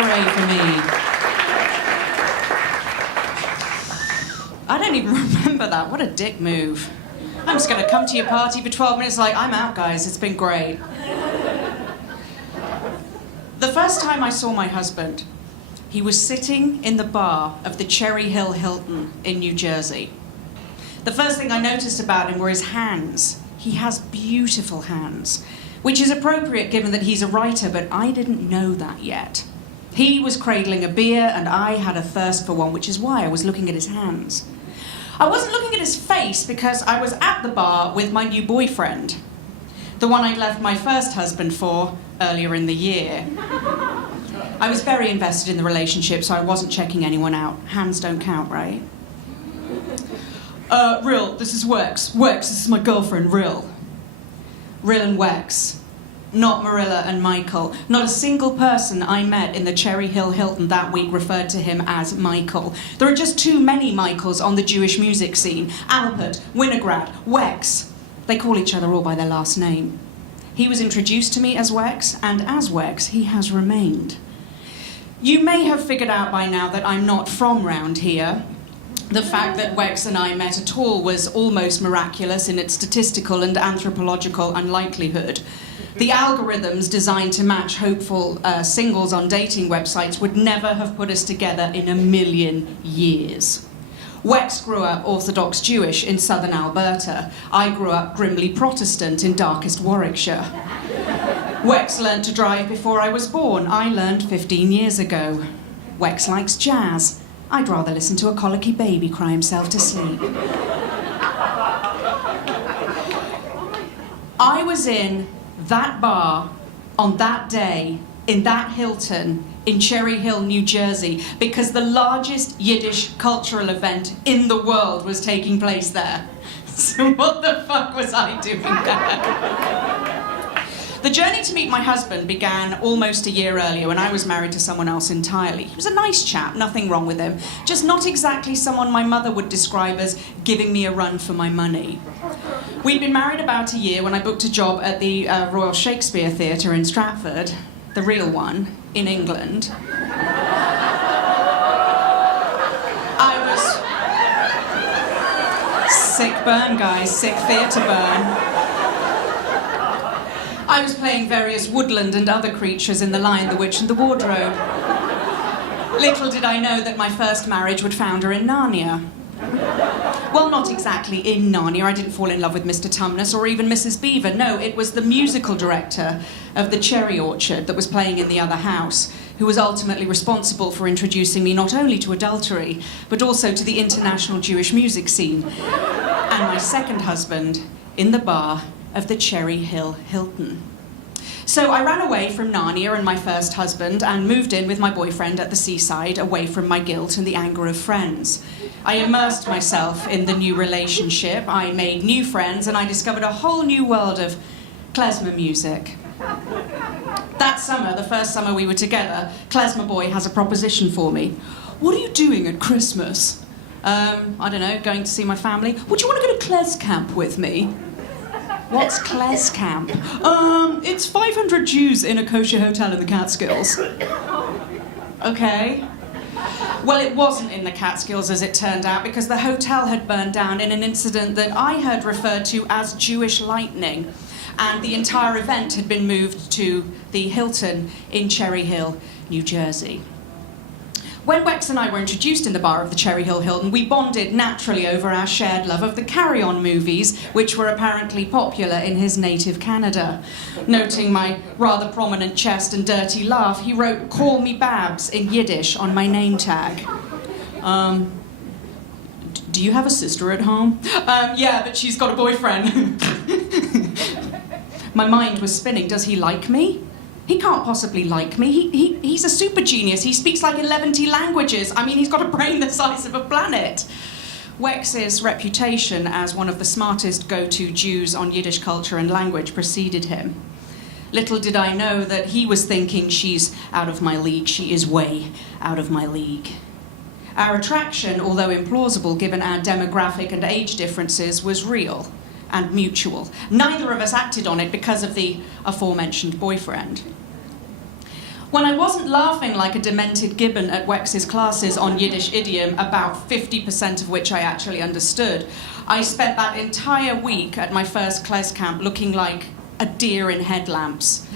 Hooray for me. I don't even remember that. What a dick move. I'm just going to come to your party for 12 minutes like, I'm out, guys. It's been great. The first time I saw my husband, he was sitting in the bar of the Cherry Hill Hilton in New Jersey. The first thing I noticed about him were his hands. He has beautiful hands, which is appropriate given that he's a writer, but I didn't know that yet. He was cradling a beer and I had a thirst for one, which is why I was looking at his hands. I wasn't looking at his face because I was at the bar with my new boyfriend, the one I'd left my first husband for earlier in the year. I was very invested in the relationship, so I wasn't checking anyone out. Hands don't count, right? Rill, this is Wex. Wex, this is my girlfriend, Rill. Rill and Wex. Not Marilla and Michael. Not a single person I met in the Cherry Hill Hilton that week referred to him as Michael. There are just too many Michaels on the Jewish music scene. Alpert, Winograd, Wex. They call each other all by their last name. He was introduced to me as Wex, and as Wex, he has remained. You may have figured out by now that I'm not from round here. The fact that Wex and I met at all was almost miraculous in its statistical and anthropological unlikelihood. The algorithms designed to match hopeful singles on dating websites would never have put us together in a million years. Wex grew up Orthodox Jewish in southern Alberta. I grew up grimly Protestant in darkest Warwickshire. Wex learned to drive before I was born. I learned 15 years ago. Wex likes jazz. I'd rather listen to a colicky baby cry himself to sleep. I was in that bar on that day in that Hilton in Cherry Hill, New Jersey, because the largest Yiddish cultural event in the world was taking place there. So what the fuck was I doing there? The journey to meet my husband began almost a year earlier when I was married to someone else entirely. He was a nice chap, nothing wrong with him, just not exactly someone my mother would describe as giving me a run for my money. We'd been married about a year when I booked a job at the Royal Shakespeare Theatre in Stratford, the real one, in England. I was... Sick burn, guys, sick theatre burn. I was playing various woodland and other creatures in The Lion, the Witch and the Wardrobe. Little did I know that my first marriage would founder in Narnia. Well, not exactly in Narnia. I didn't fall in love with Mr. Tumnus or even Mrs. Beaver. No, it was the musical director of the Cherry Orchard that was playing in the other house, who was ultimately responsible for introducing me not only to adultery, but also to the international Jewish music scene. And my second husband in the bar of the Cherry Hill Hilton. So I ran away from Narnia and my first husband and moved in with my boyfriend at the seaside, away from my guilt and the anger of friends. I immersed myself in the new relationship, I made new friends, and I discovered a whole new world of klezmer music. That summer, the first summer we were together, Klezmer Boy has a proposition for me. What are you doing at Christmas? I don't know, going to see my family. Would you want to go to Klez Camp with me? What's Klez Camp? It's 500 Jews in a kosher hotel in the Catskills. Okay. Well, it wasn't in the Catskills, as it turned out, because the hotel had burned down in an incident that I heard referred to as Jewish lightning, and the entire event had been moved to the Hilton in Cherry Hill, New Jersey. When Wex and I were introduced in the bar of the Cherry Hill Hilton, we bonded naturally over our shared love of the Carry On movies, which were apparently popular in his native Canada. Noting my rather prominent chest and dirty laugh, he wrote, "Call me Babs" in Yiddish on my name tag. Do you have a sister at home? Yeah, but she's got a boyfriend. My mind was spinning. Does he like me? He can't possibly like me. He's a super genius. He speaks like 11 languages. I mean, he's got a brain the size of a planet. Wex's reputation as one of the smartest go-to Jews on Yiddish culture and language preceded him. Little did I know that he was thinking, she's out of my league. She is way out of my league. Our attraction, although implausible given our demographic and age differences, was real and mutual. Neither of us acted on it because of the aforementioned boyfriend. When I wasn't laughing like a demented gibbon at Wex's classes on Yiddish idiom, about 50% of which I actually understood, I spent that entire week at my first Kles camp looking like a deer in headlamps.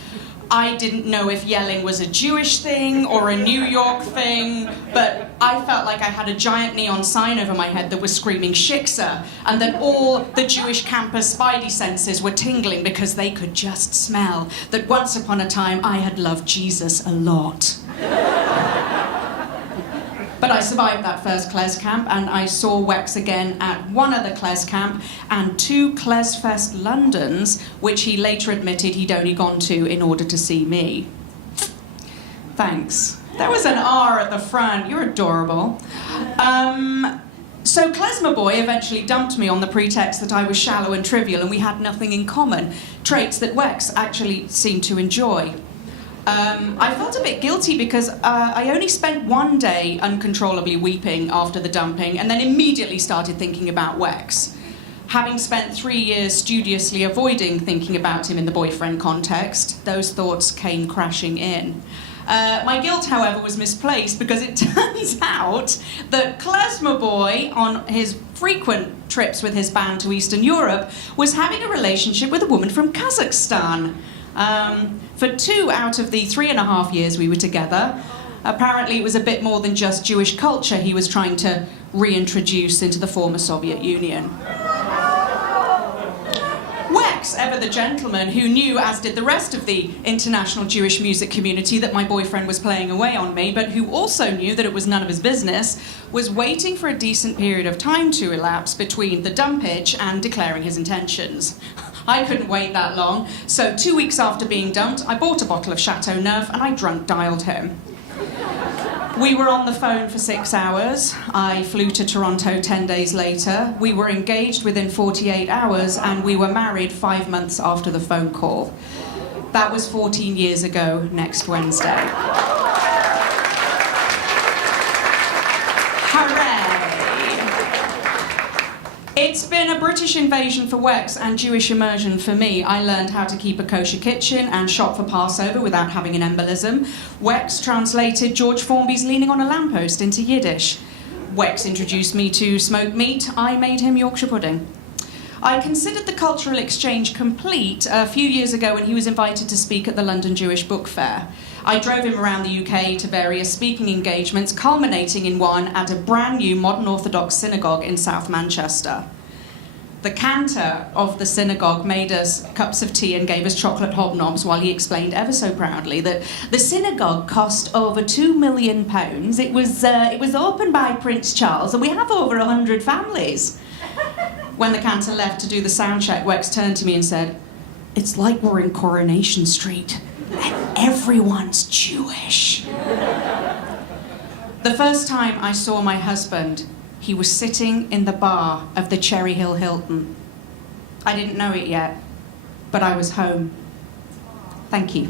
I didn't know if yelling was a Jewish thing or a New York thing, but I felt like I had a giant neon sign over my head that was screaming Shiksa, and that all the Jewish campus' spidey senses were tingling because they could just smell that once upon a time I had loved Jesus a lot. But I survived that first Kles camp, and I saw Wex again at one other Kles camp and 2 Klesfest Londons, which he later admitted he'd only gone to in order to see me. Thanks. There was an R at the front. You're adorable. So Klezmer Boy eventually dumped me on the pretext that I was shallow and trivial and we had nothing in common, traits that Wex actually seemed to enjoy. I felt a bit guilty because I only spent one day uncontrollably weeping after the dumping and then immediately started thinking about Wex. Having spent 3 years studiously avoiding thinking about him in the boyfriend context, those thoughts came crashing in. My guilt, however, was misplaced because it turns out that Klezmer Boy, on his frequent trips with his band to Eastern Europe, was having a relationship with a woman from Kazakhstan. For 2 out of the 3.5 years we were together, apparently it was a bit more than just Jewish culture he was trying to reintroduce into the former Soviet Union. Wex, ever the gentleman, who knew, as did the rest of the international Jewish music community, that my boyfriend was playing away on me, but who also knew that it was none of his business, was waiting for a decent period of time to elapse between the dumpage and declaring his intentions. I couldn't wait that long, so 2 weeks after being dumped, I bought a bottle of Chateau Neuf and I drunk dialed him. We were on the phone for 6 hours. I flew to Toronto 10 days later. We were engaged within 48 hours and we were married 5 months after the phone call. That was 14 years ago next Wednesday. It's been a British invasion for Wex and Jewish immersion for me. I learned how to keep a kosher kitchen and shop for Passover without having an embolism. Wex translated George Formby's Leaning on a Lamppost into Yiddish. Wex introduced me to smoked meat. I made him Yorkshire pudding. I considered the cultural exchange complete a few years ago when he was invited to speak at the London Jewish Book Fair. I drove him around the UK to various speaking engagements, culminating in one at a brand new modern Orthodox synagogue in South Manchester. The cantor of the synagogue made us cups of tea and gave us chocolate hobnobs while he explained ever so proudly that the synagogue cost over £2 million. It was opened by Prince Charles and we have over 100 families. When the cantor left to do the sound check, Wex turned to me and said, "It's like we're in Coronation Street and everyone's Jewish." The first time I saw my husband, he was sitting in the bar of the Cherry Hill Hilton. I didn't know it yet, but I was home. Thank you.